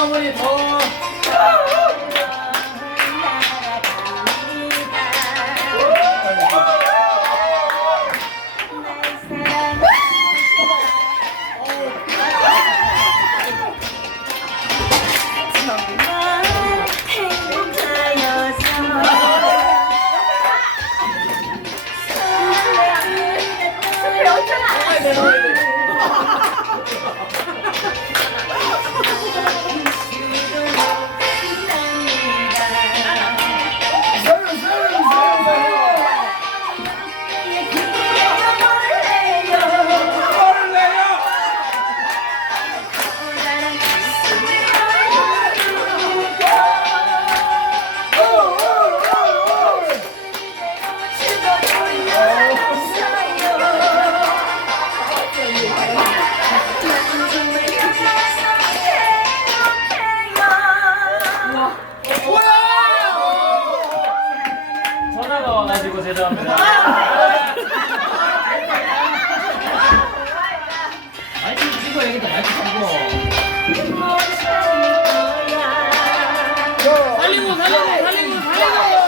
어머니 더. 내 머리. 마이크 찍어 얘기다 살리고 살리고 살리고 살리고.